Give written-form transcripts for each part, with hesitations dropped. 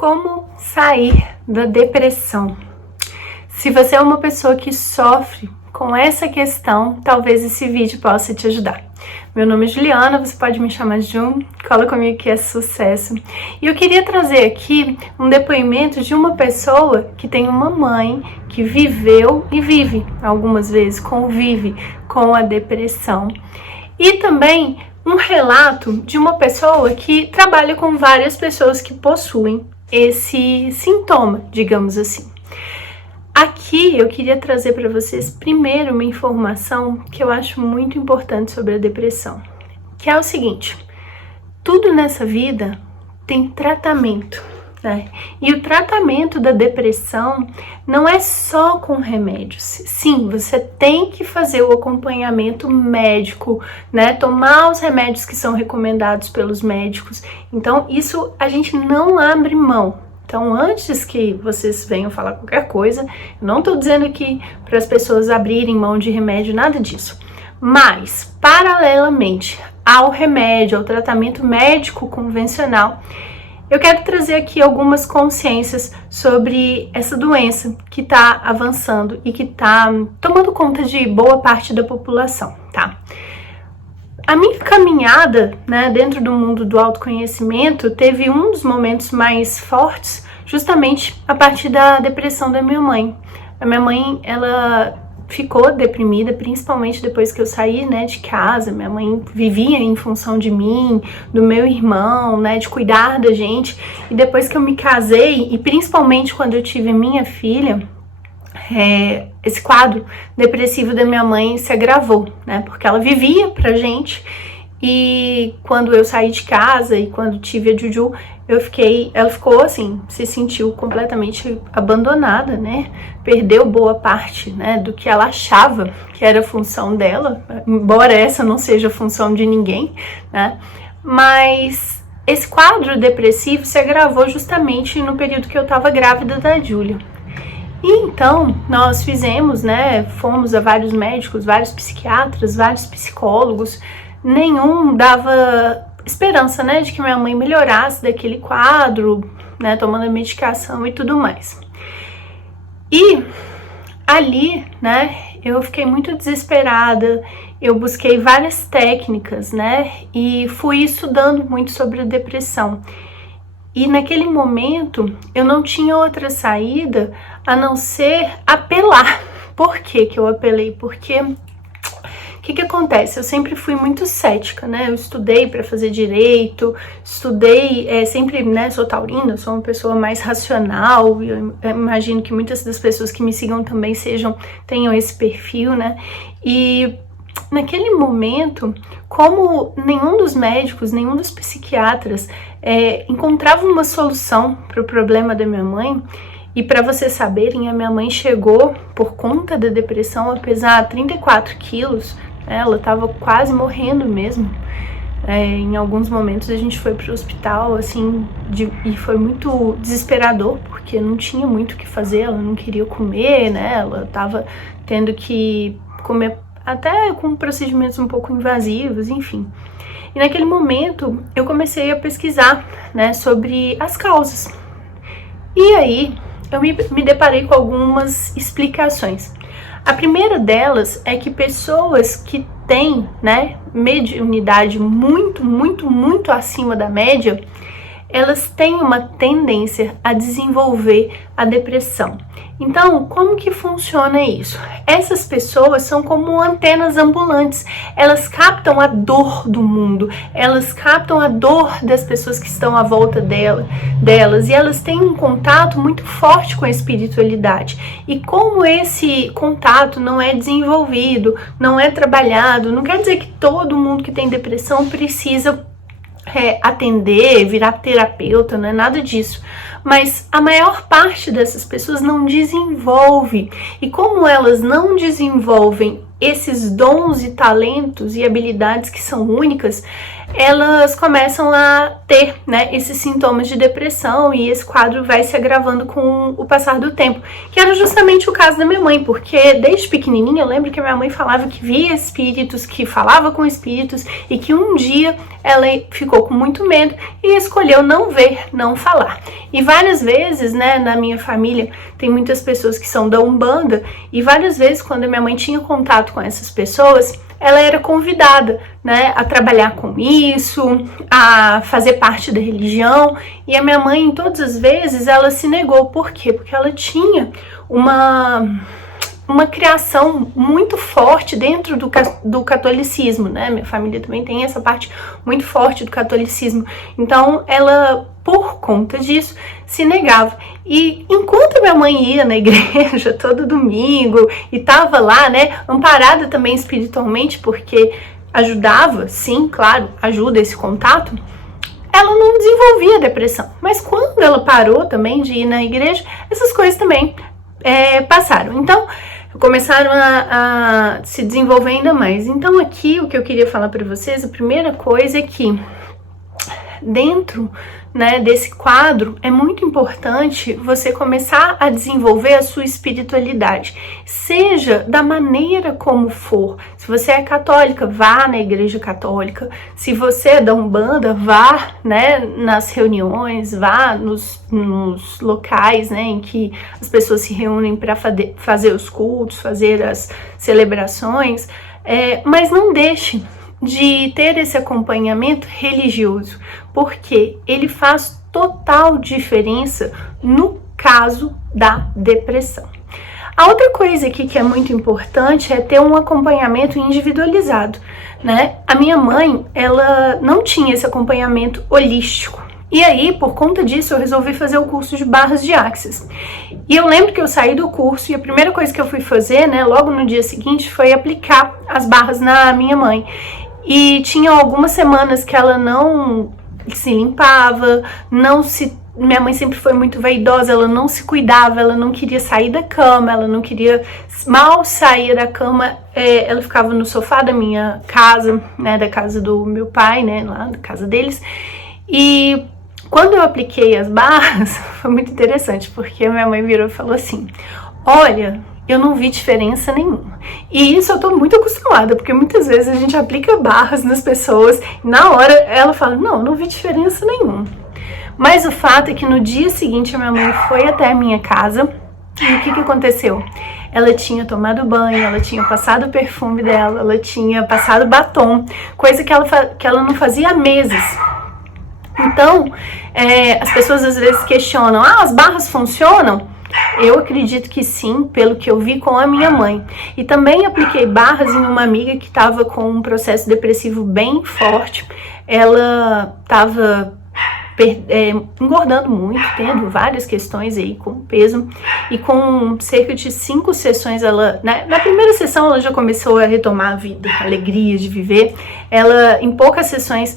Como sair da depressão? Se você é uma pessoa que sofre com essa questão, talvez esse vídeo possa te ajudar. Meu nome é Juliana, você pode me chamar de Jun, cola comigo que é sucesso. E eu queria trazer aqui um depoimento de uma pessoa que tem uma mãe que viveu e vive, algumas vezes convive com a depressão. E também um relato de uma pessoa que trabalha com várias pessoas que possuem esse sintoma, digamos assim. Aqui eu queria trazer para vocês primeiro uma informação que eu acho muito importante sobre a depressão, que é o seguinte: tudo nessa vida tem tratamento, né? E o tratamento da depressão não é só com remédios. Sim, você tem que fazer o acompanhamento médico, né? Tomar os remédios que são recomendados pelos médicos. Então, isso a gente não abre mão. Então, antes que vocês venham falar qualquer coisa, eu não estou dizendo aqui para as pessoas abrirem mão de remédio, nada disso. Mas, paralelamente ao remédio, ao tratamento médico convencional, eu quero trazer aqui algumas consciências sobre essa doença que está avançando e que está tomando conta de boa parte da população, tá? A minha caminhada, né, dentro do mundo do autoconhecimento teve um dos momentos mais fortes justamente a partir da depressão da minha mãe. A minha mãe, ela ficou deprimida, principalmente depois que eu saí, né, de casa. Minha mãe vivia em função de mim, do meu irmão, né, de cuidar da gente. E depois que eu me casei, e principalmente quando eu tive minha filha, esse quadro depressivo da minha mãe se agravou, né? Porque ela vivia pra gente, e quando eu saí de casa e quando tive a Juju, ela ficou assim, se sentiu completamente abandonada, né? Perdeu boa parte, né, do que ela achava que era a função dela, embora essa não seja a função de ninguém, né? Mas esse quadro depressivo se agravou justamente no período que eu tava grávida da Júlia. E então, nós fizemos, né, fomos a vários médicos, vários psiquiatras, vários psicólogos, nenhum dava esperança, né, de que minha mãe melhorasse daquele quadro, né, tomando a medicação e tudo mais. E ali, né, eu fiquei muito desesperada, eu busquei várias técnicas, né, e fui estudando muito sobre a depressão. E naquele momento eu não tinha outra saída a não ser apelar. Por que que eu apelei? Porque o que acontece? Eu sempre fui muito cética, né? Eu estudei para fazer direito, estudei, sempre, né? Sou taurina, sou uma pessoa mais racional. Eu imagino que muitas das pessoas que me sigam também tenham esse perfil, né? E naquele momento, como nenhum dos médicos, nenhum dos psiquiatras encontrava uma solução para o problema da minha mãe, e para vocês saberem, a minha mãe chegou, por conta da depressão, a pesar 34 quilos, ela estava quase morrendo mesmo. Em alguns momentos a gente foi para o hospital, assim, e foi muito desesperador, porque não tinha muito o que fazer, ela não queria comer, né, ela estava tendo que comer até com procedimentos um pouco invasivos, enfim. E naquele momento eu comecei a pesquisar, né, sobre as causas. E aí eu me deparei com algumas explicações. A primeira delas é que pessoas que têm, né, mediunidade muito acima da média, elas têm uma tendência a desenvolver a depressão. Então, como que funciona isso? Essas pessoas são como antenas ambulantes. Elas captam a dor do mundo, elas captam a dor das pessoas que estão à volta delas, e elas têm um contato muito forte com a espiritualidade. E como esse contato não é desenvolvido, não é trabalhado, não quer dizer que todo mundo que tem depressão precisa atender, virar terapeuta, não é nada disso. Mas a maior parte dessas pessoas não desenvolve. E como elas não desenvolvem esses dons e talentos e habilidades que são únicas, elas começam a ter, né, esses sintomas de depressão e esse quadro vai se agravando com o passar do tempo, que era justamente o caso da minha mãe, porque desde pequenininha eu lembro que a minha mãe falava que via espíritos, que falava com espíritos e que um dia ela ficou com muito medo e escolheu não ver, não falar. E várias vezes, né, na minha família tem muitas pessoas que são da Umbanda e várias vezes quando a minha mãe tinha contato com essas pessoas, ela era convidada, né, a trabalhar com isso, a fazer parte da religião, e a minha mãe, em todas as vezes, ela se negou. Por quê? Porque ela tinha uma criação muito forte dentro do catolicismo, né? Minha família também tem essa parte muito forte do catolicismo. Então, ela, por conta disso, se negava. E enquanto minha mãe ia na igreja todo domingo e tava lá, né, amparada também espiritualmente, porque ajudava, sim, claro, ajuda esse contato, ela não desenvolvia depressão. Mas quando ela parou também de ir na igreja, essas coisas também passaram. Então, começaram a se desenvolver ainda mais. Então aqui o que eu queria falar para vocês, a primeira coisa é que dentro, né, desse quadro é muito importante você começar a desenvolver a sua espiritualidade, seja da maneira como for. Se você é católica, vá na igreja católica. Se você é da Umbanda, vá, né, nas reuniões, vá nos locais, né, em que as pessoas se reúnem para fazer os cultos, fazer as celebrações, mas não deixe de ter esse acompanhamento religioso, porque ele faz total diferença no caso da depressão. A outra coisa aqui que é muito importante é ter um acompanhamento individualizado, né? A minha mãe, ela não tinha esse acompanhamento holístico. E aí, por conta disso, eu resolvi fazer o curso de barras de Axis. E eu lembro que eu saí do curso e a primeira coisa que eu fui fazer, né, logo no dia seguinte, foi aplicar as barras na minha mãe. E tinha algumas semanas que ela não se limpava, minha mãe sempre foi muito vaidosa, ela não se cuidava, ela não queria sair da cama, ela não queria mal sair da cama, ela ficava no sofá da minha casa, né, da casa do meu pai, né, lá da casa deles. E quando eu apliquei as barras, foi muito interessante, porque a minha mãe virou e falou assim: olha, eu não vi diferença nenhuma. E isso eu tô muito acostumada, porque muitas vezes a gente aplica barras nas pessoas e na hora ela fala: não vi diferença nenhuma. Mas o fato é que no dia seguinte a minha mãe foi até a minha casa e o que aconteceu? Ela tinha tomado banho, ela tinha passado o perfume dela, ela tinha passado batom, coisa que ela não fazia há meses. Então, as pessoas às vezes questionam: as barras funcionam? Eu acredito que sim, pelo que eu vi com a minha mãe. E também apliquei barras em uma amiga que estava com um processo depressivo bem forte. Ela estava engordando muito, tendo várias questões aí com peso. E com cerca de 5 sessões, ela, né, na primeira sessão ela já começou a retomar a vida, a alegria de viver. Ela, em poucas sessões,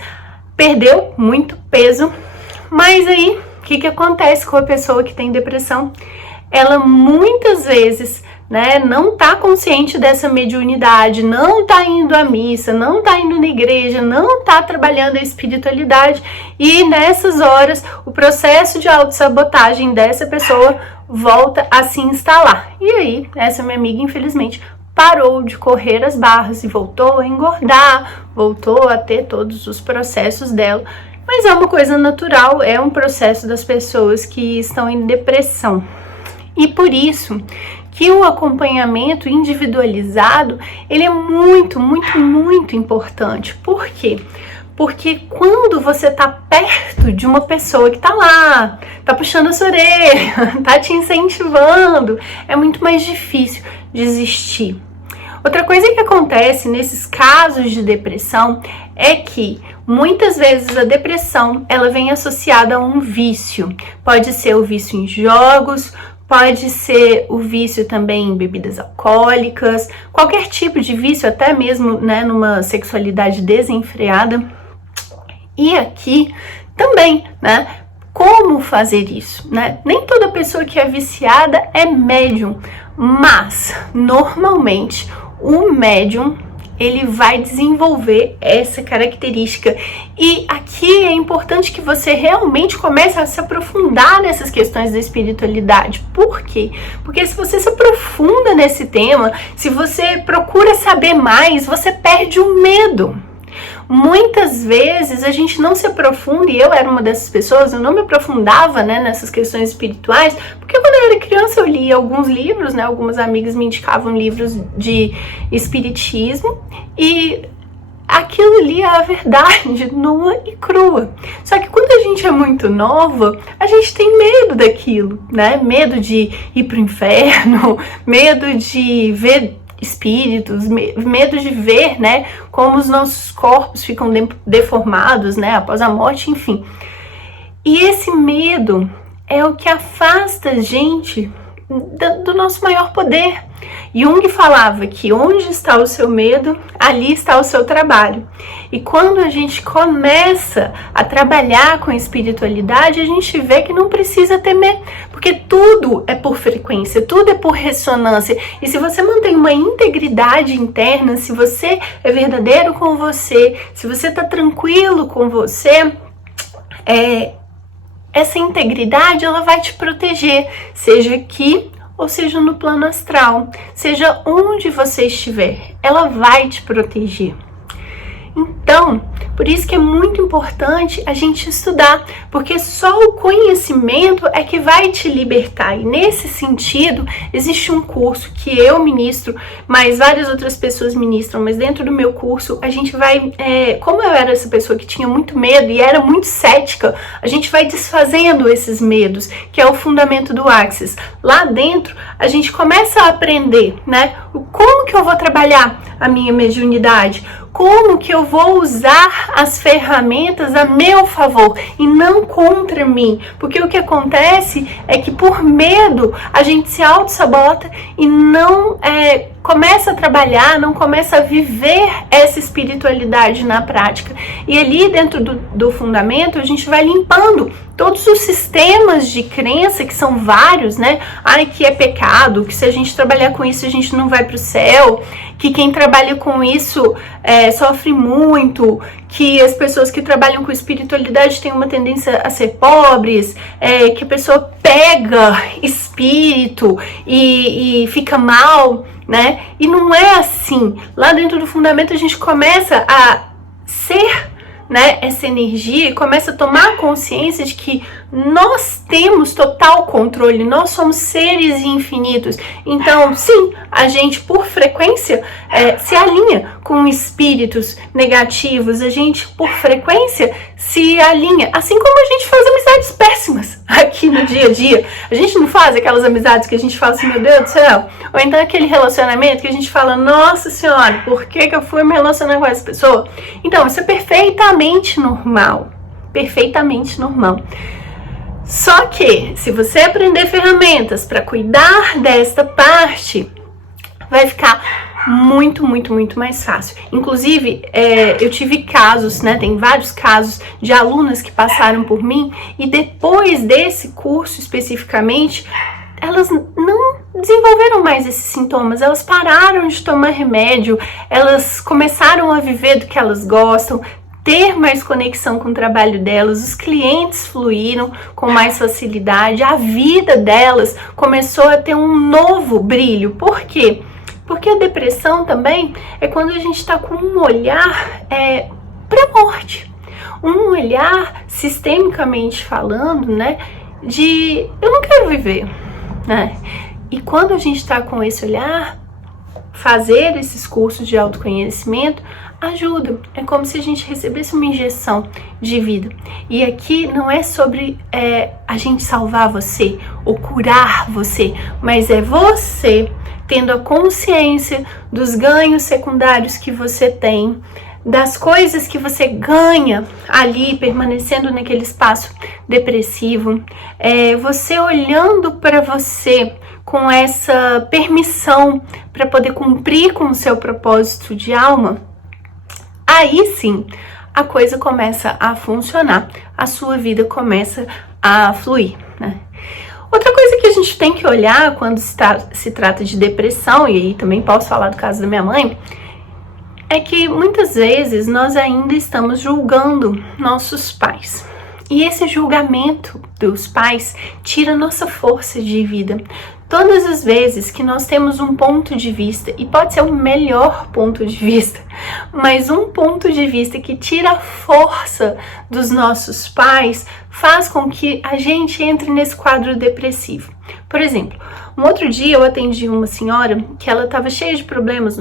perdeu muito peso. Mas aí, o que acontece com a pessoa que tem depressão? Ela muitas vezes, né, não tá consciente dessa mediunidade, não tá indo à missa, não tá indo na igreja, não tá trabalhando a espiritualidade, e nessas horas o processo de autossabotagem dessa pessoa volta a se instalar. E aí, essa minha amiga, infelizmente, parou de correr as barras e voltou a engordar, voltou a ter todos os processos dela. Mas é uma coisa natural, é um processo das pessoas que estão em depressão. E por isso que o acompanhamento individualizado, ele é muito, muito, muito importante. Por quê? Porque quando você tá perto de uma pessoa que tá lá, tá puxando a sua orelha, tá te incentivando, é muito mais difícil desistir. Outra coisa que acontece nesses casos de depressão é que muitas vezes a depressão ela vem associada a um vício. Pode ser o vício em jogos, pode ser o vício também em bebidas alcoólicas, qualquer tipo de vício, até mesmo, né, numa sexualidade desenfreada. E aqui também, né, como fazer isso, né? Nem toda pessoa que é viciada é médium, mas normalmente o médium ele vai desenvolver essa característica. E aqui é importante que você realmente comece a se aprofundar nessas questões da espiritualidade. Por quê? Porque se você se aprofunda nesse tema, se você procura saber mais, você perde o medo. Muitas vezes a gente não se aprofunda, e eu era uma dessas pessoas, eu não me aprofundava, né, nessas questões espirituais, porque quando eu era criança eu lia alguns livros, né, algumas amigas me indicavam livros de espiritismo, e aquilo ali é a verdade nua e crua. Só que quando a gente é muito nova, a gente tem medo daquilo, né, medo de ir pro inferno, medo de ver espíritos, medo de ver, né, como os nossos corpos ficam deformados, né, após a morte, enfim. E esse medo é o que afasta a gente do nosso maior poder. Jung falava que onde está o seu medo, ali está o seu trabalho. E quando a gente começa a trabalhar com a espiritualidade, a gente vê que não precisa temer, porque tudo é por frequência, tudo é por ressonância. E se você mantém uma integridade interna, se você é verdadeiro com você, se você está tranquilo com você, essa integridade ela vai te proteger, seja aqui ou seja no plano astral, seja onde você estiver, ela vai te proteger. Então, por isso que é muito importante a gente estudar, porque só o conhecimento é que vai te libertar. E nesse sentido, existe um curso que eu ministro, mas várias outras pessoas ministram, mas dentro do meu curso a gente vai, como eu era essa pessoa que tinha muito medo e era muito cética, a gente vai desfazendo esses medos, que é o fundamento do Axis. Lá dentro, a gente começa a aprender, né? Como que eu vou trabalhar a minha mediunidade? Como que eu vou usar as ferramentas a meu favor e não contra mim? Porque o que acontece é que por medo a gente se auto-sabota e não começa a trabalhar, não começa a viver essa espiritualidade na prática. E ali dentro do fundamento a gente vai limpando todos os sistemas de crença, que são vários, né? Ai, que é pecado, que se a gente trabalhar com isso a gente não vai para o céu, que quem trabalha com isso sofre muito, que as pessoas que trabalham com espiritualidade têm uma tendência a ser pobres, que a pessoa pega espírito e fica mal, né? E não é assim. Lá dentro do fundamento a gente começa a ser, né, essa energia e começa a tomar consciência de que nós temos total controle, nós somos seres infinitos. Então, sim, a gente por frequência se alinha com espíritos negativos, a gente por frequência se alinha, assim como a gente faz amizades péssimas aqui no dia a dia. A gente não faz aquelas amizades que a gente fala assim, meu Deus do céu, ou então aquele relacionamento que a gente fala, nossa senhora, por que eu fui me relacionar com essa pessoa? Então, isso é perfeitamente normal, perfeitamente normal. Só que, se você aprender ferramentas para cuidar desta parte, vai ficar muito, muito, muito mais fácil. Inclusive, eu tive casos, né, tem vários casos de alunas que passaram por mim e depois desse curso especificamente, elas não desenvolveram mais esses sintomas, elas pararam de tomar remédio, elas começaram a viver do que elas gostam, ter mais conexão com o trabalho delas, os clientes fluíram com mais facilidade, a vida delas começou a ter um novo brilho. Por quê? Porque a depressão também é quando a gente está com um olhar para a morte, um olhar sistemicamente falando, né, de eu não quero viver, né? E quando a gente está com esse olhar, fazer esses cursos de autoconhecimento ajuda, é como se a gente recebesse uma injeção de vida. E aqui não é sobre a gente salvar você ou curar você, mas é você tendo a consciência dos ganhos secundários que você tem, das coisas que você ganha ali permanecendo naquele espaço depressivo, você olhando para você com essa permissão para poder cumprir com o seu propósito de alma. Aí sim, a coisa começa a funcionar, a sua vida começa a fluir, né? Outra coisa que a gente tem que olhar quando se trata de depressão, e aí também posso falar do caso da minha mãe, é que muitas vezes nós ainda estamos julgando nossos pais. E esse julgamento dos pais tira nossa força de vida. Todas as vezes que nós temos um ponto de vista, e pode ser o melhor ponto de vista, mas um ponto de vista que tira a força dos nossos pais, faz com que a gente entre nesse quadro depressivo. Por exemplo, um outro dia eu atendi uma senhora que ela estava cheia de problemas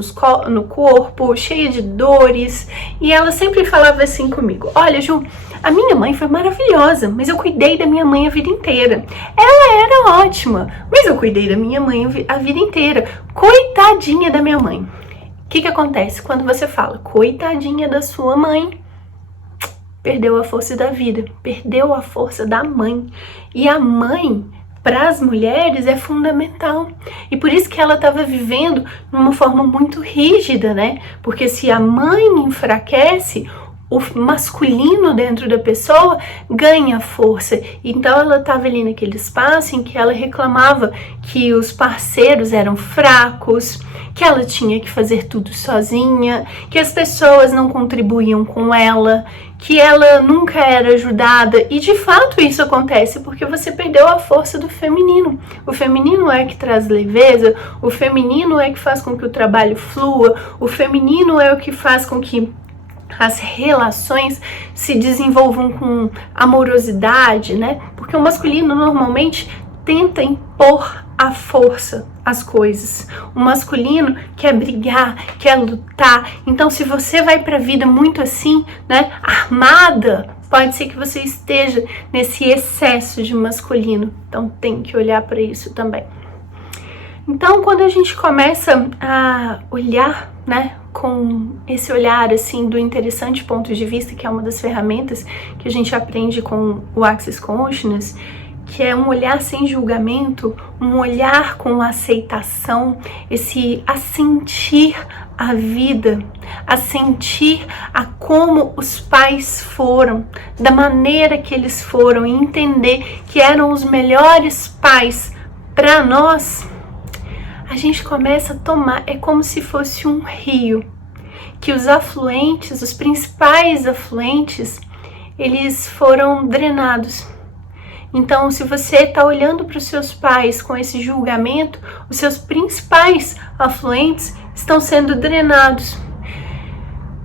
no corpo, cheia de dores, e ela sempre falava assim comigo: olha, Ju, a minha mãe foi maravilhosa, mas eu cuidei da minha mãe a vida inteira. Ela era ótima, mas eu cuidei da minha mãe a vida inteira. Coitadinha da minha mãe. O que acontece quando você fala coitadinha da sua mãe? Perdeu a força da vida, perdeu a força da mãe. E a mãe, para as mulheres, é fundamental. E por isso que ela estava vivendo de uma forma muito rígida, né? Porque se a mãe enfraquece, o masculino dentro da pessoa ganha força. Então ela estava ali naquele espaço em que ela reclamava que os parceiros eram fracos, que ela tinha que fazer tudo sozinha, que as pessoas não contribuíam com ela, que ela nunca era ajudada. E de fato isso acontece porque você perdeu a força do feminino. O feminino é que traz leveza, o feminino é que faz com que o trabalho flua, o feminino é o que faz com que as relações se desenvolvam com amorosidade, né? Porque o masculino normalmente tenta impor à força as coisas. O masculino quer brigar, quer lutar. Então, se você vai para a vida muito assim, né, armada, pode ser que você esteja nesse excesso de masculino. Então, tem que olhar para isso também. Então, quando a gente começa a olhar, né, com esse olhar assim do interessante ponto de vista, que é uma das ferramentas que a gente aprende com o Access Consciousness, que é um olhar sem julgamento, um olhar com aceitação, esse assentir a vida, assentir a como os pais foram, da maneira que eles foram, e entender que eram os melhores pais para nós. A gente começa a tomar, é como se fosse um rio, que os afluentes, os principais afluentes, eles foram drenados. Então, se você está olhando para os seus pais com esse julgamento, os seus principais afluentes estão sendo drenados.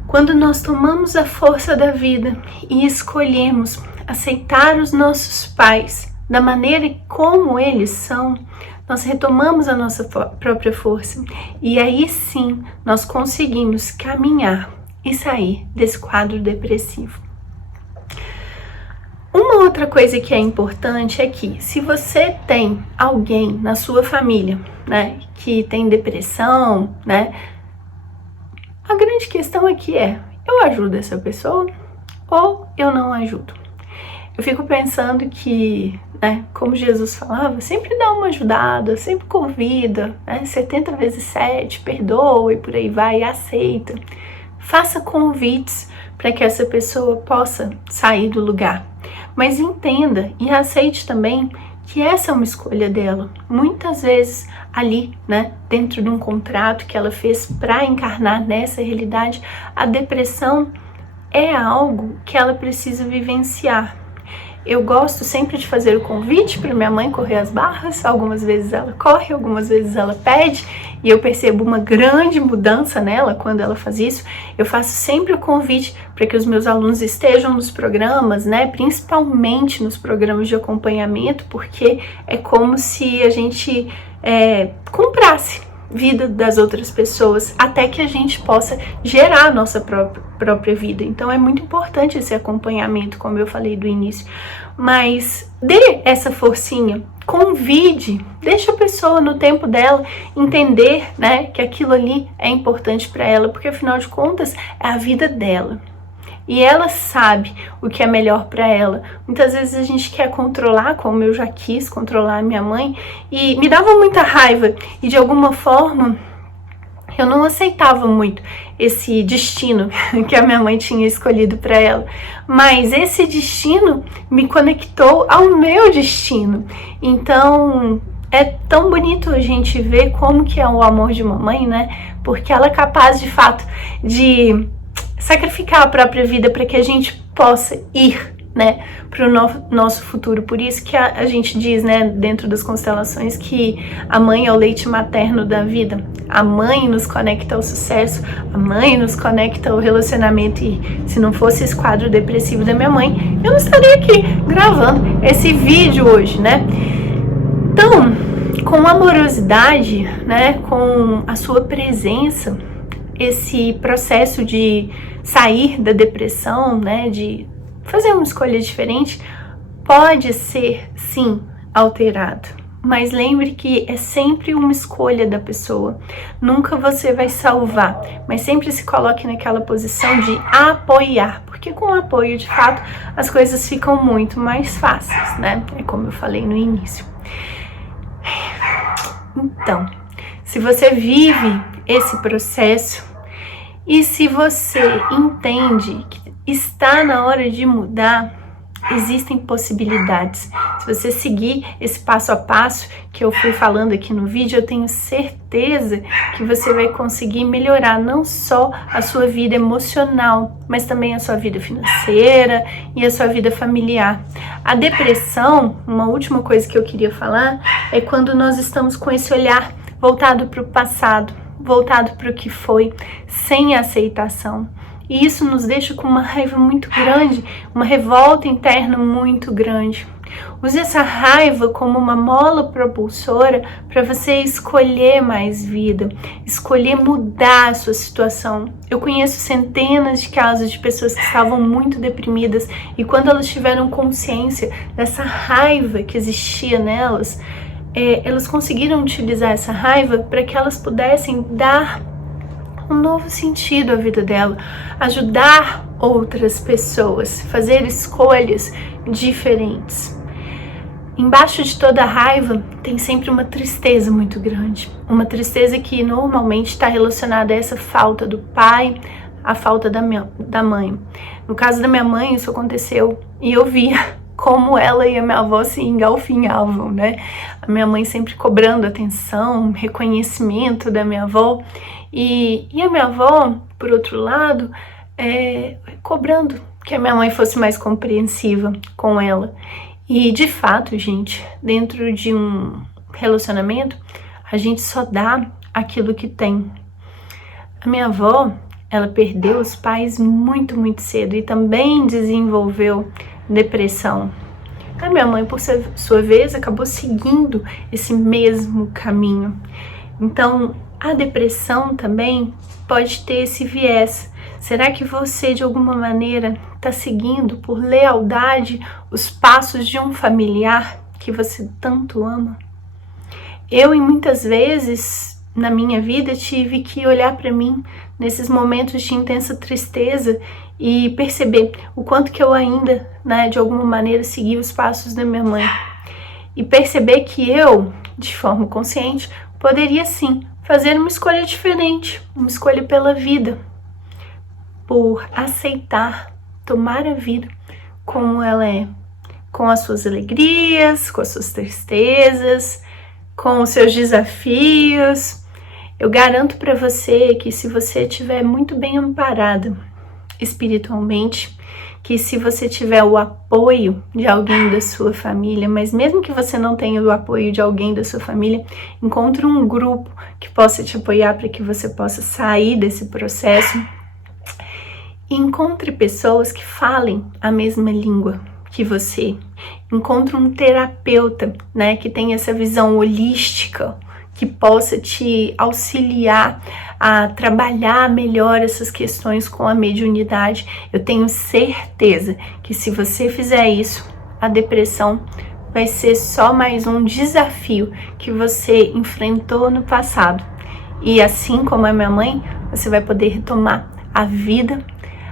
Quando nós tomamos a força da vida e escolhemos aceitar os nossos pais da maneira como eles são, nós retomamos a nossa própria força e aí sim nós conseguimos caminhar e sair desse quadro depressivo. Uma outra coisa que é importante é que se você tem alguém na sua família, né, que tem depressão, né, a grande questão aqui é: eu ajudo essa pessoa ou eu não ajudo? Eu fico pensando que, né, como Jesus falava, sempre dá uma ajudada, sempre convida, né, 70 vezes 7, perdoa e por aí vai, aceita. Faça convites para que essa pessoa possa sair do lugar. Mas entenda e aceite também que essa é uma escolha dela. Muitas vezes ali, né, dentro de um contrato que ela fez para encarnar nessa realidade, a depressão é algo que ela precisa vivenciar. Eu gosto sempre de fazer o convite para minha mãe correr as barras. Algumas vezes ela corre, algumas vezes ela pede, e eu percebo uma grande mudança nela quando ela faz isso. Eu faço sempre o convite para que os meus alunos estejam nos programas, né? Principalmente nos programas de acompanhamento, porque é como se a gente comprasse vida das outras pessoas até que a gente possa gerar a nossa própria vida. Então é muito importante esse acompanhamento, como eu falei do início, mas dê essa forcinha, convide, deixa a pessoa no tempo dela entender, né, que aquilo ali é importante para ela, porque afinal de contas é a vida dela. E ela sabe o que é melhor para ela. Muitas vezes a gente quer controlar, como eu já quis controlar a minha mãe, e me dava muita raiva. E de alguma forma eu não aceitava muito esse destino que a minha mãe tinha escolhido para ela. Mas esse destino me conectou ao meu destino. Então é tão bonito a gente ver como que é o amor de uma mãe, né? Porque ela é capaz, de fato, de sacrificar a própria vida para que a gente possa ir, né, para o nosso futuro. Por isso que a gente diz, né, dentro das constelações, que a mãe é o leite materno da vida. A mãe nos conecta ao sucesso, a mãe nos conecta ao relacionamento. E se não fosse esse quadro depressivo da minha mãe, eu não estaria aqui gravando esse vídeo hoje, né? Então, com amorosidade, né, com a sua presença, esse processo de sair da depressão, né, de fazer uma escolha diferente, pode ser, sim, alterado. Mas lembre que é sempre uma escolha da pessoa. Nunca você vai salvar, mas sempre se coloque naquela posição de apoiar, porque com apoio, de fato, as coisas ficam muito mais fáceis, né? É como eu falei no início. Então, se você vive esse processo e se você entende que está na hora de mudar, existem possibilidades. Se você seguir esse passo a passo que eu fui falando aqui no vídeo, eu tenho certeza que você vai conseguir melhorar não só a sua vida emocional, mas também a sua vida financeira e a sua vida familiar. A depressão, uma última coisa que eu queria falar, é quando nós estamos com esse olhar voltado para o passado, voltado para o que foi, sem aceitação. E isso nos deixa com uma raiva muito grande, uma revolta interna muito grande. Use essa raiva como uma mola propulsora para você escolher mais vida, escolher mudar a sua situação. Eu conheço centenas de casos de pessoas que estavam muito deprimidas e quando elas tiveram consciência dessa raiva que existia nelas, elas conseguiram utilizar essa raiva para que elas pudessem dar um novo sentido à vida dela, ajudar outras pessoas, fazer escolhas diferentes. Embaixo de toda raiva tem sempre uma tristeza muito grande, uma tristeza que normalmente está relacionada a essa falta do pai, a falta da mãe. No caso da minha mãe, isso aconteceu e eu via como ela e a minha avó se engalfinhavam, né? A minha mãe sempre cobrando atenção, reconhecimento da minha avó. E a minha avó, por outro lado, cobrando que a minha mãe fosse mais compreensiva com ela. E, de fato, gente, dentro de um relacionamento, a gente só dá aquilo que tem. A minha avó, ela perdeu os pais muito, muito cedo e também desenvolveu depressão. A minha mãe, por sua vez, acabou seguindo esse mesmo caminho. Então, a depressão também pode ter esse viés. Será que você, de alguma maneira, está seguindo por lealdade os passos de um familiar que você tanto ama? Eu, e muitas vezes, na minha vida, tive que olhar para mim nesses momentos de intensa tristeza e perceber o quanto que eu ainda, né, de alguma maneira, segui os passos da minha mãe. E perceber que eu, de forma consciente, poderia sim fazer uma escolha diferente, uma escolha pela vida, por aceitar, tomar a vida como ela é, com as suas alegrias, com as suas tristezas, com os seus desafios. Eu garanto para você que se você estiver muito bem amparada espiritualmente, que se você tiver o apoio de alguém da sua família, mas mesmo que você não tenha o apoio de alguém da sua família, encontre um grupo que possa te apoiar para que você possa sair desse processo. E encontre pessoas que falem a mesma língua que você. Encontre um terapeuta, né, que tenha essa visão holística, que possa te auxiliar a trabalhar melhor essas questões com a mediunidade. Eu tenho certeza que se você fizer isso, a depressão vai ser só mais um desafio que você enfrentou no passado. E assim como a minha mãe, você vai poder retomar a vida,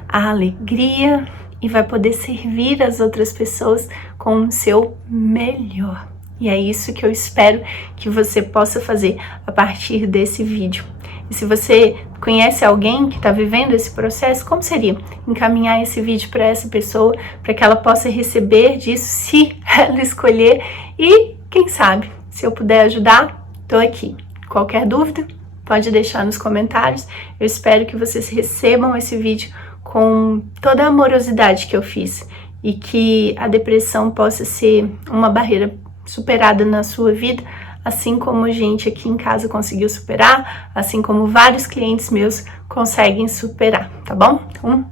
a alegria e vai poder servir as outras pessoas com o seu melhor. E é isso que eu espero que você possa fazer a partir desse vídeo. E se você conhece alguém que está vivendo esse processo, como seria encaminhar esse vídeo para essa pessoa, para que ela possa receber disso, se ela escolher, e quem sabe, Se eu puder ajudar, tô aqui. Qualquer dúvida, pode deixar nos comentários. Eu espero que vocês recebam esse vídeo com toda a amorosidade que eu fiz e que a depressão possa ser uma barreira superada na sua vida, assim como a gente aqui em casa conseguiu superar, assim como vários clientes meus conseguem superar, tá bom? Um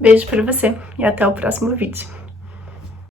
beijo pra você e até o próximo vídeo.